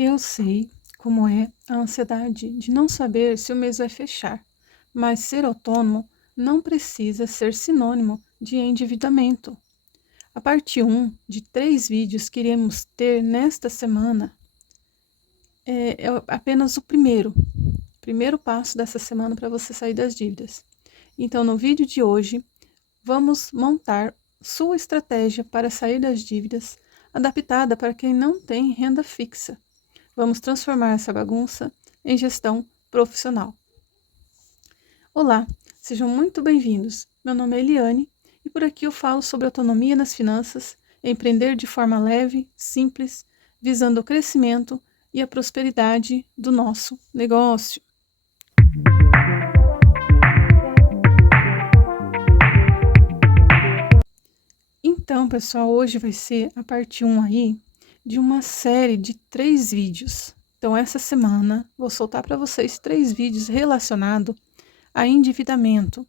Eu sei como é a ansiedade de não saber se o mês vai fechar, mas ser autônomo não precisa ser sinônimo de endividamento. A parte 1 de 3 vídeos que iremos ter nesta semana é apenas o primeiro passo dessa semana para você sair das dívidas. Então, no vídeo de hoje, vamos montar sua estratégia para sair das dívidas, adaptada para quem não tem renda fixa. Vamos transformar essa bagunça em gestão profissional. Olá, sejam muito bem-vindos. Meu nome é Eliane e por aqui eu falo sobre autonomia nas finanças, empreender de forma leve, simples, visando o crescimento e a prosperidade do nosso negócio. Então, pessoal, hoje vai ser a parte 1 aí de uma série de 3 vídeos. Então, essa semana vou soltar para vocês 3 vídeos relacionados a endividamento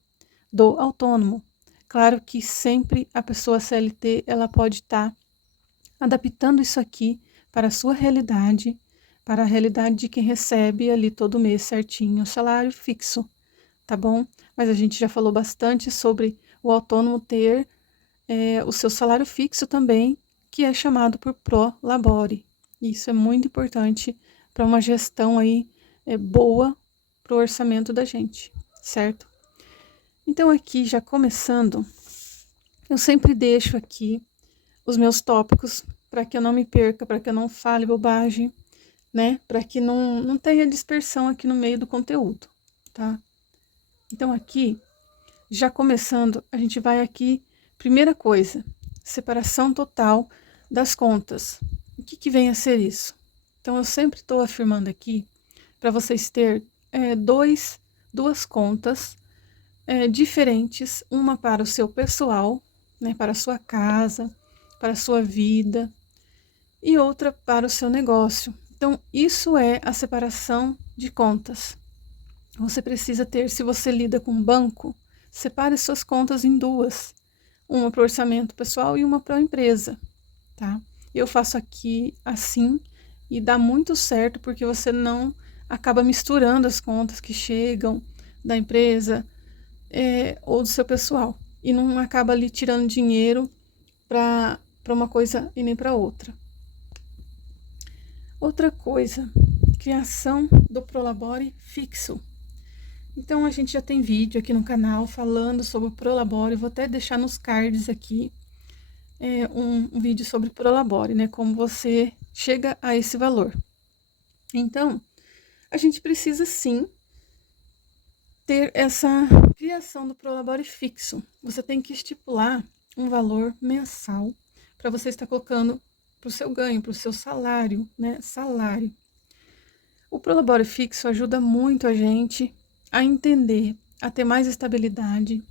do autônomo. Claro que sempre a pessoa CLT ela pode estar adaptando isso aqui para a sua realidade, para a realidade de quem recebe ali todo mês certinho o salário fixo, tá bom? Mas a gente já falou bastante sobre o autônomo ter o seu salário fixo também, que é chamado por Pro Labore. Isso é muito importante para uma gestão aí boa para o orçamento da gente, certo? Então aqui, já começando, eu sempre deixo aqui os meus tópicos para que eu não me perca, para que eu não fale bobagem, né? Para que não tenha dispersão aqui no meio do conteúdo, tá? Então aqui, já começando, a gente vai aqui, primeira coisa, separação total das contas. O que vem a ser isso? Então eu sempre estou afirmando aqui, para vocês ter duas contas diferentes, uma para o seu pessoal, né, para a sua casa, para a sua vida, e outra para o seu negócio. Então, isso é a separação de contas. Você precisa ter, se você lida com banco, separe suas contas em duas, uma para o orçamento pessoal e uma para a empresa, tá? Eu faço aqui assim e dá muito certo, porque você não acaba misturando as contas que chegam da empresa ou do seu pessoal, e não acaba ali tirando dinheiro para uma coisa e nem para outra. Outra coisa, criação do Prolabore fixo. Então a gente já tem vídeo aqui no canal falando sobre o Prolabore, vou até deixar nos cards aqui um vídeo sobre Prolabore, né, como você chega a esse valor. Então, a gente precisa sim ter essa criação do Prolabore fixo. Você tem que estipular um valor mensal para você estar colocando para o seu ganho, para o seu salário, né? Salário. O Prolabore fixo ajuda muito a gente a entender, a ter mais estabilidade,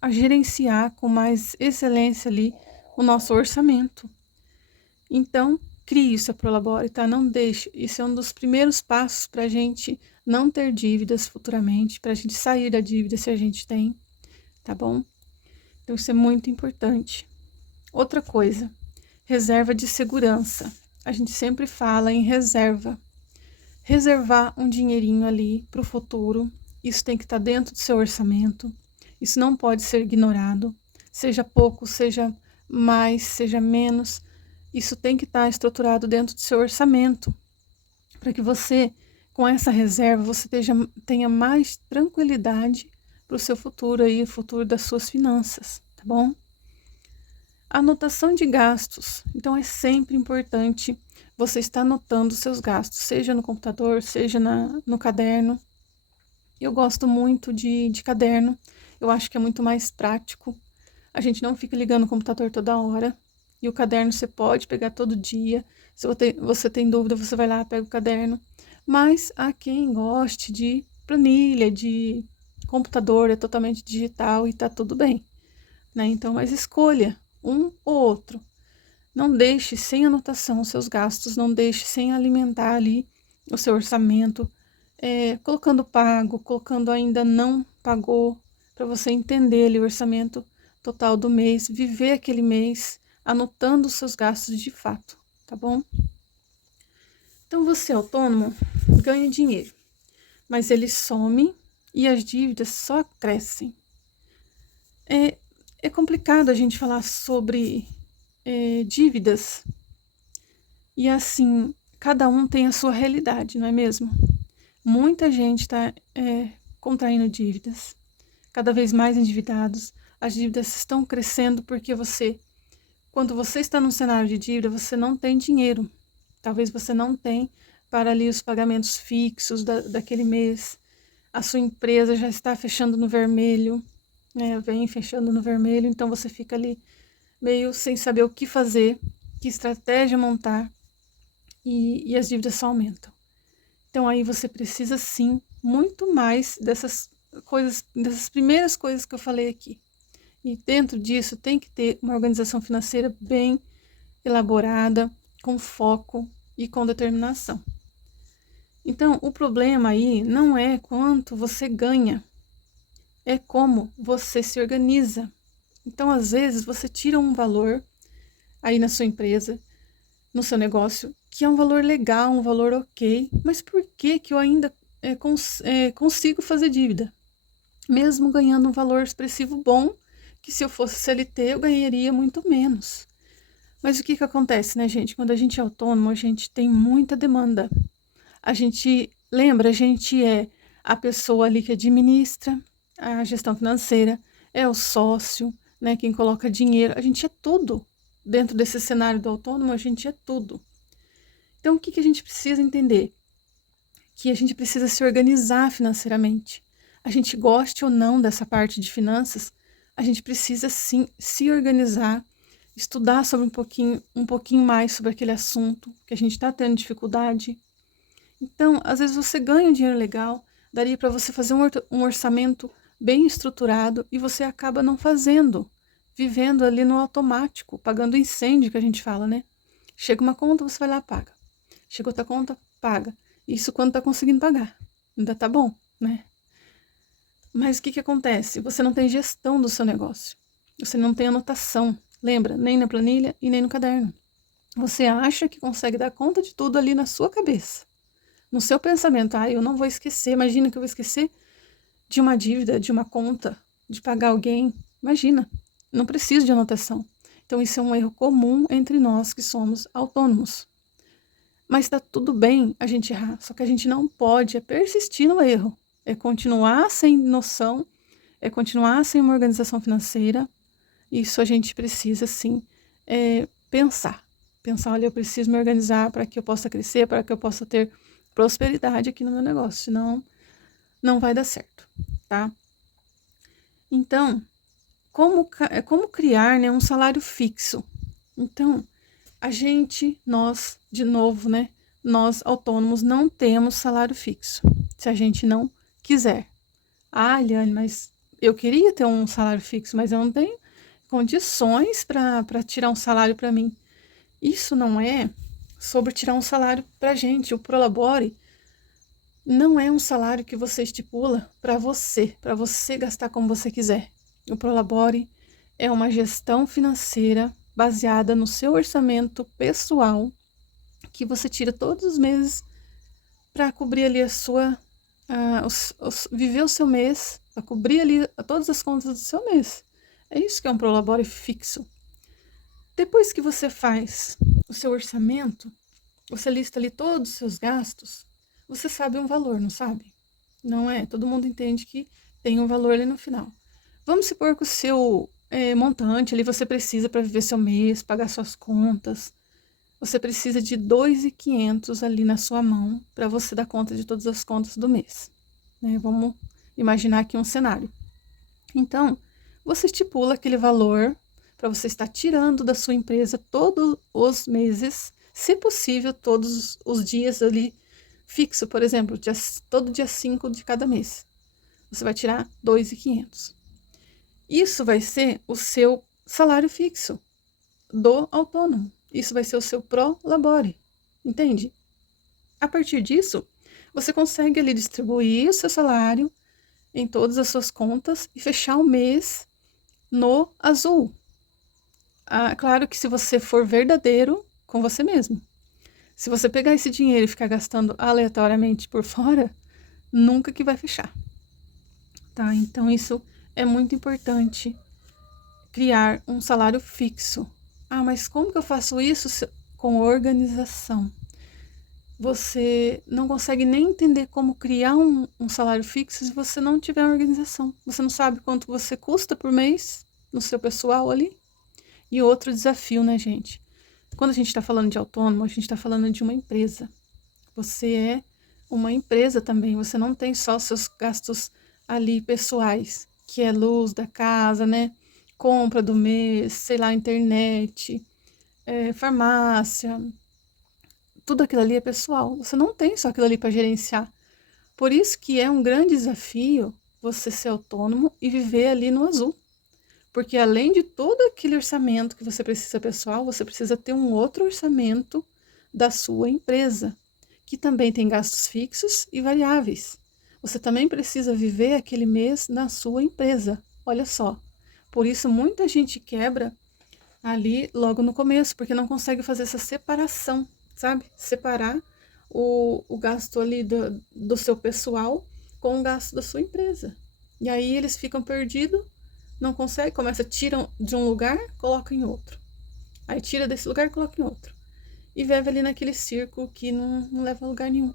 a gerenciar com mais excelência ali o nosso orçamento. Então, crie o seu Prolabore, tá? Não deixe. Isso é um dos primeiros passos para a gente não ter dívidas futuramente, para a gente sair da dívida se a gente tem, tá bom? Então, isso é muito importante. Outra coisa, reserva de segurança. A gente sempre fala em reserva. Reservar um dinheirinho ali para o futuro. Isso tem que estar dentro do seu orçamento. Isso não pode ser ignorado. Seja pouco, seja mais, seja menos. Isso tem que estar estruturado dentro do seu orçamento, para que você, com essa reserva, você tenha mais tranquilidade para o seu futuro aí, o futuro das suas finanças, tá bom? Anotação de gastos. Então, é sempre importante você estar anotando os seus gastos, seja no computador, seja no caderno. Eu gosto muito de caderno, eu acho que é muito mais prático. A gente não fica ligando o computador toda hora. E o caderno você pode pegar todo dia. Se você tem dúvida, você vai lá, pega o caderno. Mas há quem goste de planilha, de computador, é totalmente digital e tá tudo bem, né? Então, mas escolha um ou outro. Não deixe sem anotação os seus gastos, não deixe sem alimentar ali o seu orçamento, colocando pago, colocando ainda não pagou, para você entender ali o orçamento total do mês, viver aquele mês, anotando os seus gastos de fato, tá bom? Então, você autônomo ganha dinheiro, mas ele some e as dívidas só crescem. É complicado a gente falar sobre dívidas e assim, cada um tem a sua realidade, não é mesmo? Muita gente está contraindo dívidas, cada vez mais endividados. As dívidas estão crescendo porque quando você está num cenário de dívida, você não tem dinheiro. Talvez você não tenha para ali os pagamentos fixos daquele mês. A sua empresa já está fechando no vermelho, né? Vem fechando no vermelho, então você fica ali meio sem saber o que fazer, que estratégia montar, e as dívidas só aumentam. Então aí você precisa sim muito mais dessas coisas, dessas primeiras coisas que eu falei aqui. E dentro disso tem que ter uma organização financeira bem elaborada, com foco e com determinação. Então, o problema aí não é quanto você ganha, é como você se organiza. Então, às vezes, você tira um valor aí na sua empresa, no seu negócio, que é um valor legal, um valor ok, mas por que eu ainda consigo fazer dívida? Mesmo ganhando um valor expressivo bom, que se eu fosse CLT eu ganharia muito menos. Mas o que acontece, né, gente? Quando a gente é autônomo, a gente tem muita demanda. A gente é a pessoa ali que administra a gestão financeira, é o sócio, né, quem coloca dinheiro. A gente é tudo. Dentro desse cenário do autônomo, a gente é tudo. Então, o que a gente precisa entender? Que a gente precisa se organizar financeiramente. A gente goste ou não dessa parte de finanças, a gente precisa sim se organizar, estudar sobre um pouquinho mais sobre aquele assunto que a gente está tendo dificuldade. Então, às vezes você ganha um dinheiro legal, daria para você fazer um orçamento bem estruturado e você acaba não fazendo, vivendo ali no automático, pagando incêndio que a gente fala, né? Chega uma conta, você vai lá, paga. Chega outra conta, paga. Isso quando tá conseguindo pagar. Ainda tá bom, né? Mas o que acontece? Você não tem gestão do seu negócio. Você não tem anotação. Lembra? Nem na planilha e nem no caderno. Você acha que consegue dar conta de tudo ali na sua cabeça. No seu pensamento. Eu não vou esquecer. Imagina que eu vou esquecer de uma dívida, de uma conta, de pagar alguém. Imagina. Não preciso de anotação. Então, isso é um erro comum entre nós que somos autônomos. Mas tá tudo bem a gente errar, só que a gente não pode persistir no erro. É continuar sem noção, é continuar sem uma organização financeira. Isso a gente precisa, sim, pensar. Pensar, olha, eu preciso me organizar para que eu possa crescer, para que eu possa ter prosperidade aqui no meu negócio, senão não vai dar certo, tá? Então, como criar, né, um salário fixo? Então, nós, de novo, né? Nós autônomos não temos salário fixo, se a gente não quiser. Eliane, mas eu queria ter um salário fixo, mas eu não tenho condições para tirar um salário para mim. Isso não é sobre tirar um salário para gente. O Prolabore não é um salário que você estipula para você gastar como você quiser. O Prolabore é uma gestão financeira baseada no seu orçamento pessoal, que você tira todos os meses para cobrir ali viver o seu mês, para cobrir ali todas as contas do seu mês. É isso que é um Prolabore fixo. Depois que você faz o seu orçamento, você lista ali todos os seus gastos, você sabe um valor, não sabe? Não é? Todo mundo entende que tem um valor ali no final. Vamos supor que o seu montante ali você precisa para viver seu mês, pagar suas contas. Você precisa de 2.500 ali na sua mão para você dar conta de todas as contas do mês. Né? Vamos imaginar aqui um cenário. Então, você estipula aquele valor para você estar tirando da sua empresa todos os meses, se possível, todos os dias ali fixo, por exemplo, todo dia 5 de cada mês. Você vai tirar 2.500. Isso vai ser o seu salário fixo do autônomo. Isso vai ser o seu Prolabore, entende? A partir disso, você consegue ali distribuir o seu salário em todas as suas contas e fechar o mês no azul. Claro que se você for verdadeiro com você mesmo. Se você pegar esse dinheiro e ficar gastando aleatoriamente por fora, nunca que vai fechar, tá? Então isso é muito importante, criar um salário fixo. Ah, mas como que eu faço isso com organização? Você não consegue nem entender como criar um salário fixo se você não tiver organização. Você não sabe quanto você custa por mês no seu pessoal ali. E outro desafio, né, gente? Quando a gente está falando de autônomo, a gente está falando de uma empresa. Você é uma empresa também. Você não tem só seus gastos ali pessoais, que é luz da casa, né? Compra do mês, sei lá, internet, farmácia. Tudo aquilo ali é pessoal. Você não tem só aquilo ali para gerenciar. Por isso que é um grande desafio você ser autônomo e viver ali no azul. Porque além de todo aquele orçamento que você precisa pessoal, você precisa ter um outro orçamento da sua empresa, que também tem gastos fixos e variáveis. Você também precisa viver aquele mês na sua empresa. Olha só. Por isso muita gente quebra ali logo no começo, porque não consegue fazer essa separação, sabe? Separar o gasto ali do seu pessoal com o gasto da sua empresa. E aí eles ficam perdidos, não conseguem, tiram de um lugar, coloca em outro. Aí tira desse lugar, coloca em outro. E vive ali naquele círculo que não leva a lugar nenhum.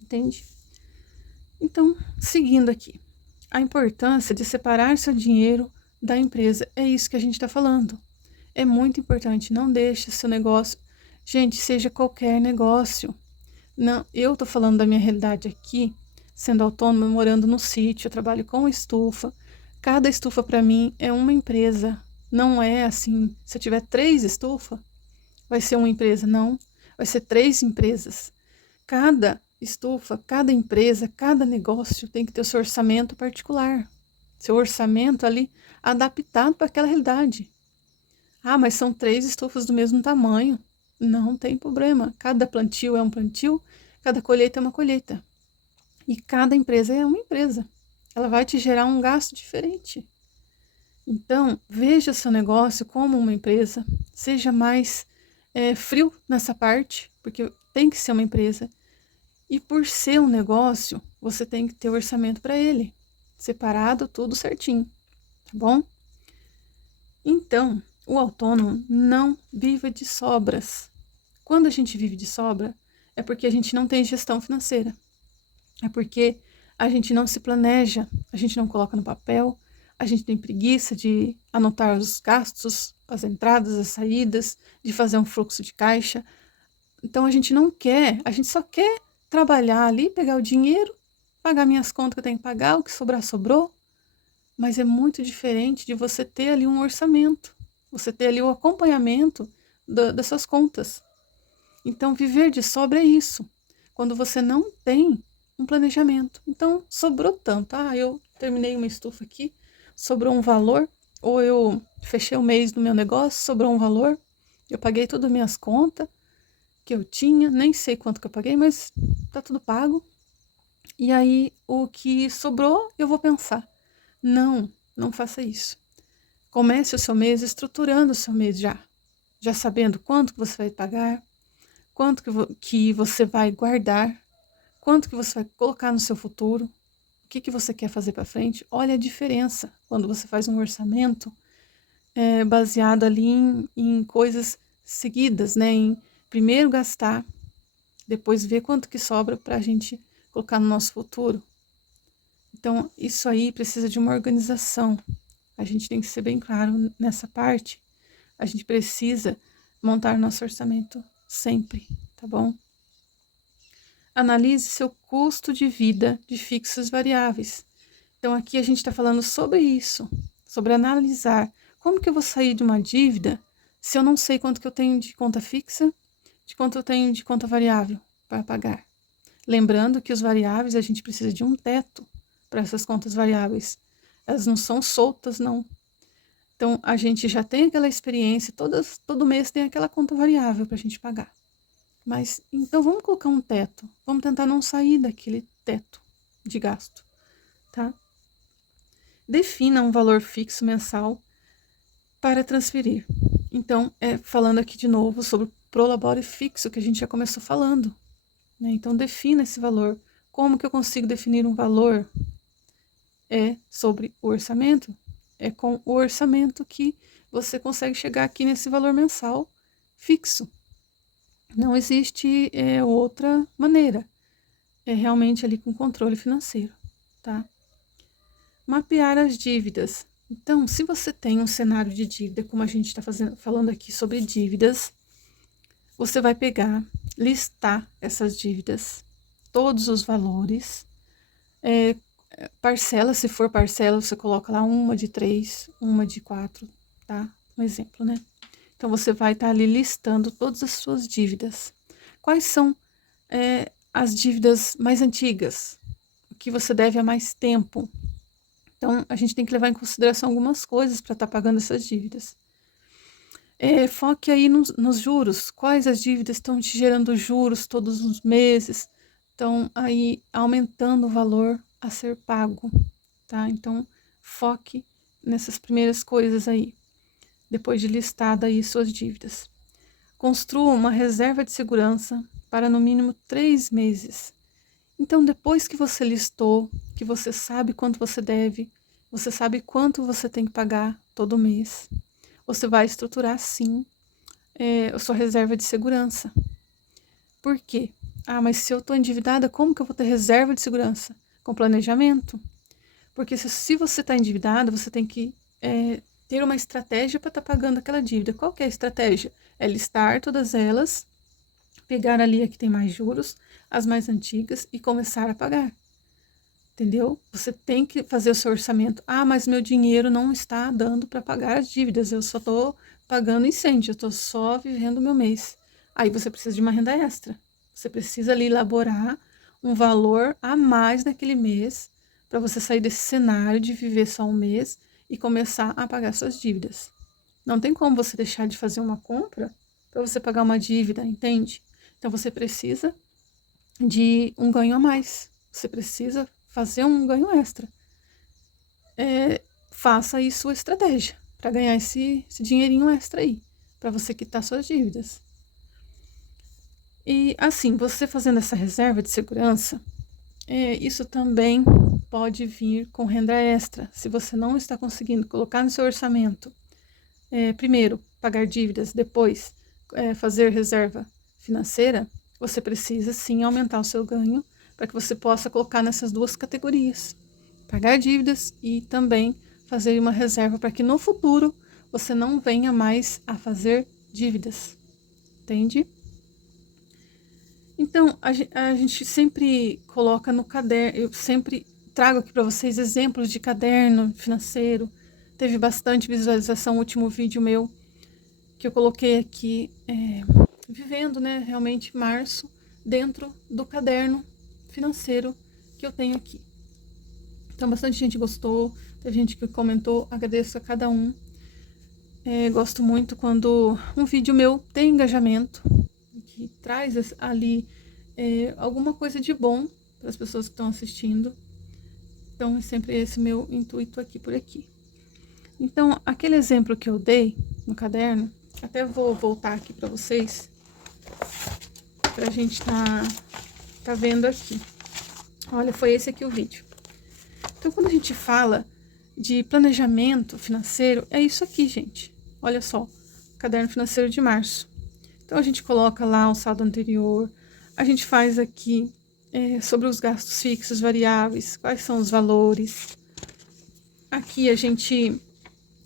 Entende? Então, seguindo aqui. A importância de separar seu dinheiro da empresa. É isso que a gente está falando. É muito importante. Não deixe seu negócio. Gente, seja qualquer negócio. Não, eu tô falando da minha realidade aqui, sendo autônoma, morando no sítio, eu trabalho com estufa. Cada estufa para mim é uma empresa. Não é assim, se eu tiver 3 estufas, vai ser uma empresa, não. Vai ser 3 empresas. Cada estufa, cada empresa, cada negócio tem que ter o seu orçamento particular. Seu orçamento ali adaptado para aquela realidade. Ah, mas são 3 estufas do mesmo tamanho. Não tem problema. Cada plantio é um plantio, cada colheita é uma colheita. E cada empresa é uma empresa. Ela vai te gerar um gasto diferente. Então, veja seu negócio como uma empresa. Seja mais frio nessa parte, porque tem que ser uma empresa. E por ser um negócio, você tem que ter orçamento para ele. Separado, tudo certinho. Tá bom? Então, o autônomo não vive de sobras. Quando a gente vive de sobra, é porque a gente não tem gestão financeira. É porque a gente não se planeja, a gente não coloca no papel, a gente tem preguiça de anotar os gastos, as entradas, as saídas, de fazer um fluxo de caixa. Então a gente não quer, a gente só quer trabalhar ali, pegar o dinheiro, pagar minhas contas que eu tenho que pagar, o que sobrar, sobrou. Mas é muito diferente de você ter ali um orçamento, você ter ali o acompanhamento das suas contas. Então, viver de sobra é isso. Quando você não tem um planejamento. Então, sobrou tanto. Ah, eu terminei uma estufa aqui, sobrou um valor. Ou eu fechei o mês no meu negócio, sobrou um valor. Eu paguei todas as minhas contas que eu tinha. Nem sei quanto que eu paguei, mas tá tudo pago. E aí, o que sobrou, eu vou pensar. Não, não faça isso. Comece o seu mês estruturando o seu mês já. Já sabendo quanto que você vai pagar, quanto que você vai guardar, quanto que você vai colocar no seu futuro, o que você quer fazer para frente. Olha a diferença quando você faz um orçamento baseado ali em coisas seguidas, né? Em primeiro gastar, depois ver quanto que sobra para a gente colocar no nosso futuro. Então, isso aí precisa de uma organização. A gente tem que ser bem claro nessa parte. A gente precisa montar nosso orçamento sempre, tá bom? Analise seu custo de vida de fixos variáveis. Então, aqui a gente está falando sobre isso, sobre analisar como que eu vou sair de uma dívida se eu não sei quanto que eu tenho de conta fixa, de quanto eu tenho de conta variável para pagar. Lembrando que os variáveis, a gente precisa de um teto para essas contas variáveis. Elas não são soltas, não. Então, a gente já tem aquela experiência, todo mês tem aquela conta variável para a gente pagar. Mas, então, vamos colocar um teto. Vamos tentar não sair daquele teto de gasto, tá? Defina um valor fixo mensal para transferir. Então, falando aqui de novo sobre prolabore fixo, que a gente já começou falando, né? Então, defina esse valor. Como que eu consigo definir um valor? É sobre o orçamento. É com o orçamento que você consegue chegar aqui nesse valor mensal fixo. Não existe outra maneira. É realmente ali com controle financeiro, tá? Mapear as dívidas. Então, se você tem um cenário de dívida, como a gente está falando aqui sobre dívidas, você vai pegar, listar essas dívidas, todos os valores, parcela, se for parcela, você coloca lá uma de 3, uma de 4, tá? Um exemplo, né? Então, você vai estar ali listando todas as suas dívidas. Quais são as dívidas mais antigas? O que você deve há mais tempo? Então, a gente tem que levar em consideração algumas coisas para estar pagando essas dívidas. Foque aí nos juros. Quais as dívidas estão te gerando juros todos os meses? Estão aí aumentando o valor a ser pago, tá? Então, foque nessas primeiras coisas aí, depois de listada aí suas dívidas. Construa uma reserva de segurança para no mínimo 3 meses. Então, depois que você listou, que você sabe quanto você deve, você sabe quanto você tem que pagar todo mês, você vai estruturar, sim, a sua reserva de segurança. Por quê? Ah, mas se eu estou endividada, como que eu vou ter reserva de segurança? Com planejamento. Porque se você está endividada, você tem que ter uma estratégia para estar pagando aquela dívida. Qual que é a estratégia? É listar todas elas, pegar ali a que tem mais juros, as mais antigas e começar a pagar. Entendeu? Você tem que fazer o seu orçamento. Ah, mas meu dinheiro não está dando para pagar as dívidas, eu só estou pagando incêndio, eu estou só vivendo o meu mês. Aí você precisa de uma renda extra. Você precisa ali elaborar um valor a mais naquele mês para você sair desse cenário de viver só um mês e começar a pagar suas dívidas. Não tem como você deixar de fazer uma compra para você pagar uma dívida, entende? Então você precisa de um ganho a mais. Você precisa fazer um ganho extra. Faça aí sua estratégia para ganhar esse dinheirinho extra aí, para você quitar suas dívidas. E assim, você fazendo essa reserva de segurança, isso também pode vir com renda extra. Se você não está conseguindo colocar no seu orçamento, primeiro pagar dívidas, depois fazer reserva financeira, você precisa sim aumentar o seu ganho para que você possa colocar nessas duas categorias. Pagar dívidas e também fazer uma reserva para que no futuro você não venha mais a fazer dívidas. Entende? Então, a gente sempre coloca no caderno, eu sempre trago aqui para vocês exemplos de caderno financeiro. Teve bastante visualização no último vídeo meu, que eu coloquei aqui, vivendo, né, realmente março, dentro do caderno financeiro que eu tenho aqui. Então, bastante gente gostou, teve gente que comentou, agradeço a cada um. Gosto muito quando um vídeo meu tem engajamento, que traz ali alguma coisa de bom para as pessoas que estão assistindo. Então, é sempre esse meu intuito aqui por aqui. Então, aquele exemplo que eu dei no caderno, até vou voltar aqui para vocês, para a gente tá vendo aqui. Olha, foi esse aqui o vídeo. Então, quando a gente fala de planejamento financeiro, é isso aqui, gente. Olha só, caderno financeiro de março. Então, a gente coloca lá o saldo anterior, a gente faz aqui sobre os gastos fixos, variáveis, quais são os valores. Aqui a gente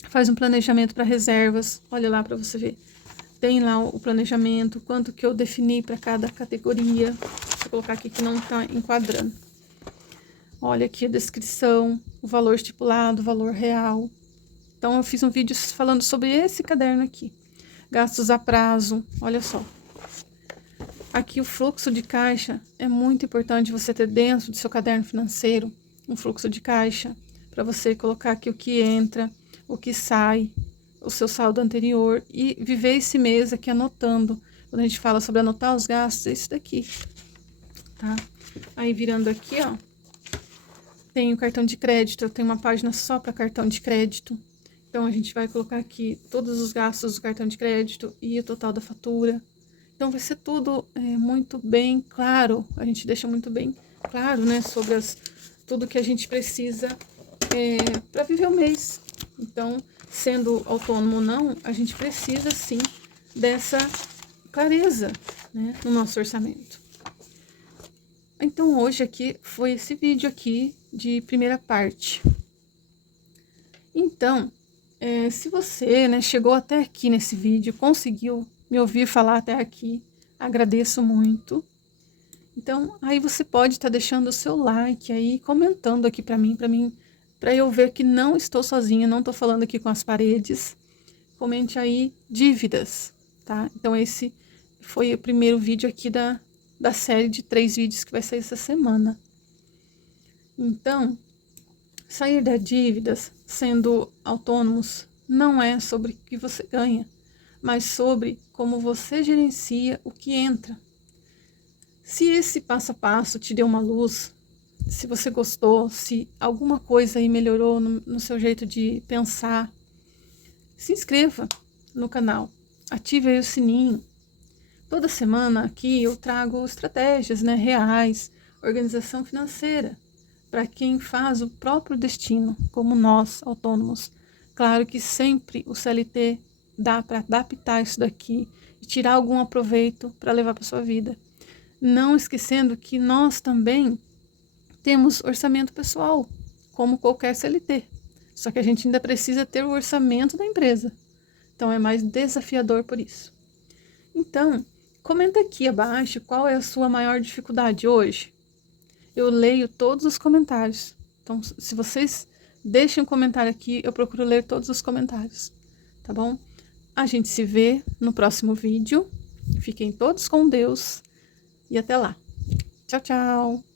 faz um planejamento para reservas, olha lá para você ver. Tem lá o planejamento, quanto que eu defini para cada categoria. Vou colocar aqui que não está enquadrando. Olha aqui a descrição, o valor estipulado, o valor real. Então, eu fiz um vídeo falando sobre esse caderno aqui. Gastos a prazo, olha só. Aqui o fluxo de caixa, é muito importante você ter dentro do seu caderno financeiro um fluxo de caixa, para você colocar aqui o que entra, o que sai, o seu saldo anterior e viver esse mês aqui anotando. Quando a gente fala sobre anotar os gastos, é isso daqui, tá? Aí virando aqui, ó, tem o cartão de crédito, eu tenho uma página só para cartão de crédito. Então, a gente vai colocar aqui todos os gastos do cartão de crédito e o total da fatura. Então vai ser tudo muito bem claro, a gente deixa muito bem claro, né, sobre tudo que a gente precisa para viver o mês. Então, sendo autônomo ou não, a gente precisa sim dessa clareza, né, no nosso orçamento. Então, hoje aqui foi esse vídeo aqui de primeira parte. Então, se você, né, chegou até aqui nesse vídeo, conseguiu me ouvir falar até aqui, agradeço muito. Então, aí você pode estar deixando o seu like aí, comentando aqui para eu ver que não estou sozinha, não estou falando aqui com as paredes. Comente aí dívidas, tá? Então, esse foi o primeiro vídeo aqui da série de 3 vídeos que vai sair essa semana. Então, sair das dívidas sendo autônomos não é sobre o que você ganha, mas sobre como você gerencia o que entra. Se esse passo a passo te deu uma luz, se você gostou, se alguma coisa aí melhorou no seu jeito de pensar, se inscreva no canal, ative aí o sininho. Toda semana aqui eu trago estratégias, né, reais, organização financeira, para quem faz o próprio destino, como nós, autônomos. Claro que sempre o CLT dá para adaptar isso daqui e tirar algum aproveito para levar para sua vida. Não esquecendo que nós também temos orçamento pessoal, como qualquer CLT. Só que a gente ainda precisa ter o orçamento da empresa. Então é mais desafiador por isso. Então, comenta aqui abaixo qual é a sua maior dificuldade hoje. Eu leio todos os comentários. Então, se vocês deixem um comentário aqui, eu procuro ler todos os comentários, tá bom? A gente se vê no próximo vídeo. Fiquem todos com Deus e até lá. Tchau, tchau!